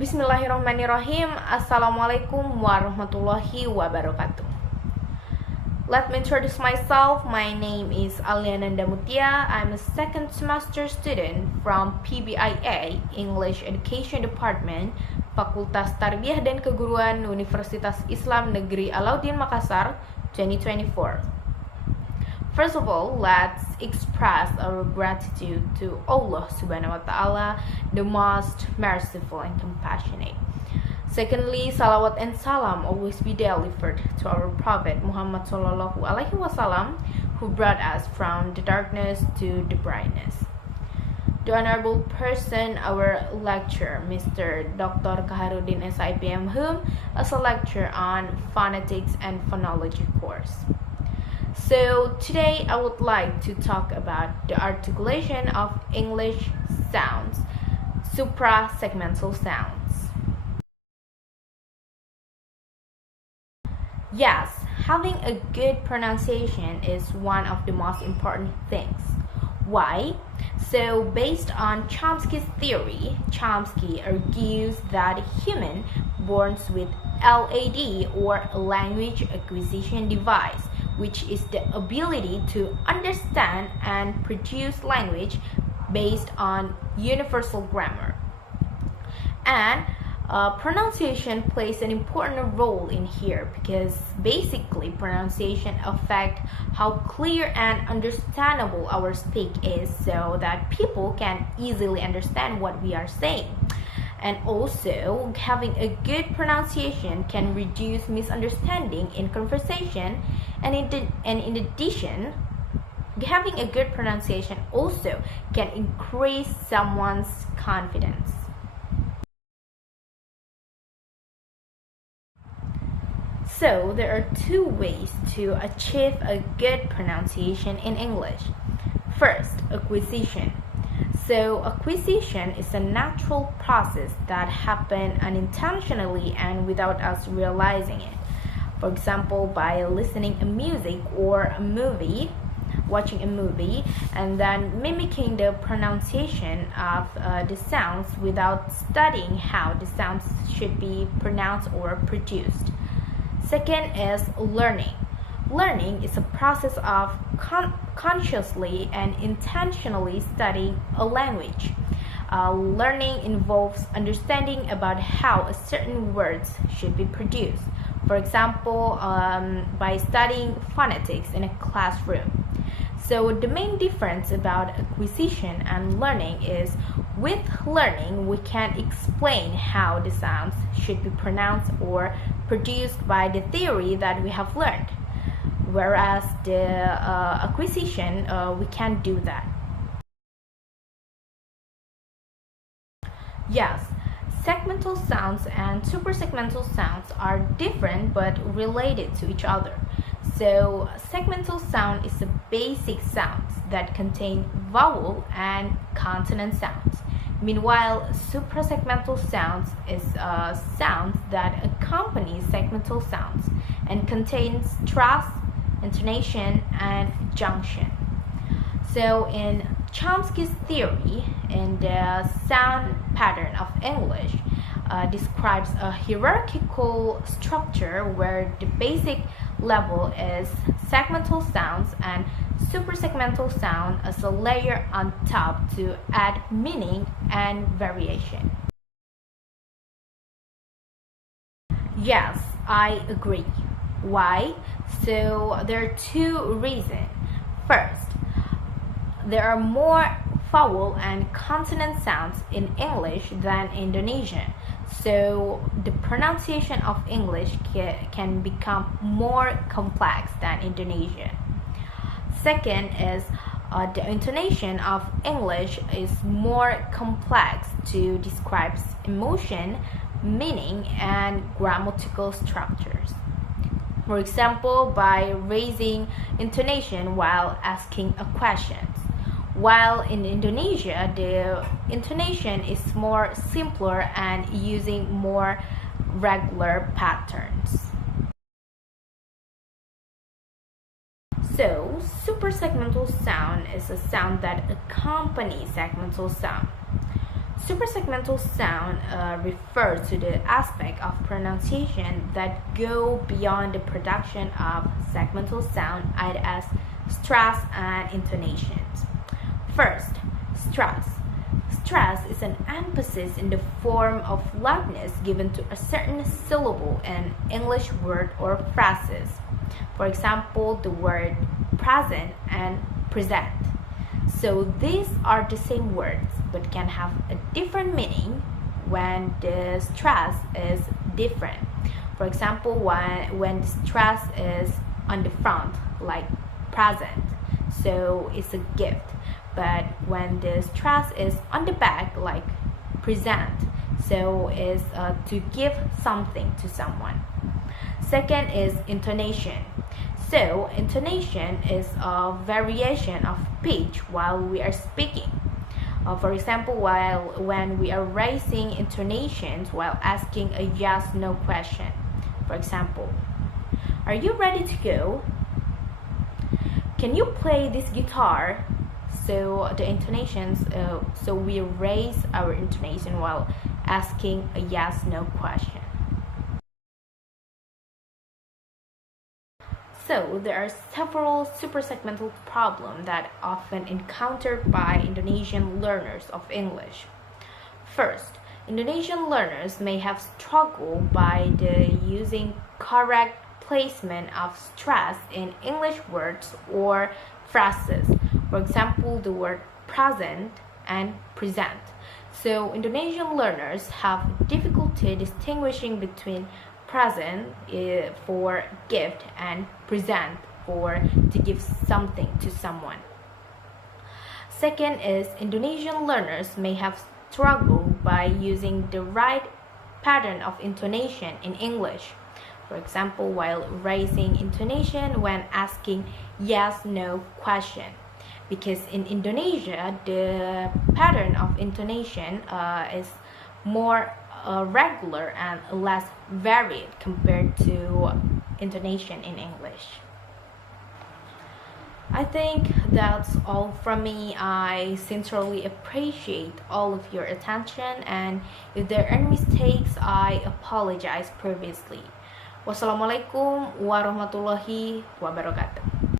Bismillahirrahmanirrahim. Assalamualaikum warahmatullahi wabarakatuh. Let me introduce myself. My name is Alya Nanda Muthia. I'm a second semester student from PBIA, English Education Department, Fakultas Tarbiyah dan Keguruan, Universitas Islam Negeri Alauddin, Makassar, 2024. First of all, let's express our gratitude to Allah Subhanahu wa Ta'ala, the most merciful and compassionate. Secondly, salawat and salam always be delivered to our Prophet Muhammad Sallallahu Alaihi Wasallam, who brought us from the darkness to the brightness. The honorable person, our lecturer, Mr. Dr. Kaharuddin S.IP M.Hum, as a lecturer on phonetics and phonology course. So today I would like to talk about the articulation of English sounds, supra-segmental sounds. Yes, having a good pronunciation is one of the most important things. Why? So based on Chomsky's theory, Chomsky argues that human born with LAD, or language acquisition device, which is the ability to understand and produce language based on universal grammar. And pronunciation plays an important role in here because basically pronunciation affects how clear and understandable our speak is so that people can easily understand what we are saying. And also, having a good pronunciation can reduce misunderstanding in conversation, and in addition, having a good pronunciation also can increase someone's confidence. So, there are two ways to achieve a good pronunciation in English. First, acquisition. So, acquisition is a natural process that happens unintentionally and without us realizing it. For example, by listening to music or a movie, watching a movie, and then mimicking the pronunciation of the sounds without studying how the sounds should be pronounced or produced. Second is learning. Learning is a process of consciously and intentionally studying a language. Learning involves understanding about how a certain words should be produced. For example, by studying phonetics in a classroom. So the main difference about acquisition and learning is with learning we can explain how the sounds should be pronounced or produced by the theory that we have learned. Whereas the acquisition, we can't do that. Yes, segmental sounds and suprasegmental sounds are different but related to each other. So, segmental sound is the basic sounds that contain vowel and consonant sounds. Meanwhile, suprasegmental sounds is sounds that accompany segmental sounds and contains stress, intonation, and junction. So in Chomsky's theory, in the sound pattern of English, describes a hierarchical structure where the basic level is segmental sounds and suprasegmental sound as a layer on top to add meaning and variation. Yes, I agree. Why? So there are two reasons. First, there are more vowel and consonant sounds in English than Indonesian. So the pronunciation of English can become more complex than Indonesian. Second is the intonation of English is more complex to describe emotion, meaning, and grammatical structures. For example, by raising intonation while asking a question. While in Indonesia, the intonation is more simpler and using more regular patterns. So, suprasegmental sound is a sound that accompanies segmental sound. Suprasegmental sound refers to the aspect of pronunciation that go beyond the production of segmental sound, either as stress and intonations. First, stress. Stress is an emphasis in the form of loudness given to a certain syllable in English word or phrases. For example, the word present and present. So these are the same words but can have a different meaning when the stress is different. For example, when the stress is on the front, like present, so it's a gift. But when the stress is on the back, like present, so it's to give something to someone. Second is intonation. So intonation is a variation of pitch while we are speaking. For example, when we are raising intonations while asking a yes/no question. For example, are you ready to go? Can you play this guitar? So the intonations, so we raise our intonation while asking a yes/no question. So there are several suprasegmental problems that are often encountered by Indonesian learners of English. First, Indonesian learners may have struggled by using correct placement of stress in English words or phrases. For example, the word present and present. So Indonesian learners have difficulty distinguishing between present for gift and present for to give something to someone. Second is Indonesian learners may have struggled by using the right pattern of intonation in English. For example, while raising intonation when asking yes/no question. Because in Indonesia, the pattern of intonation is more regular and less varied compared to intonation in English. I think that's all from me. I sincerely appreciate all of your attention, and if there are any mistakes, I apologize previously. Wassalamualaikum warahmatullahi wabarakatuh.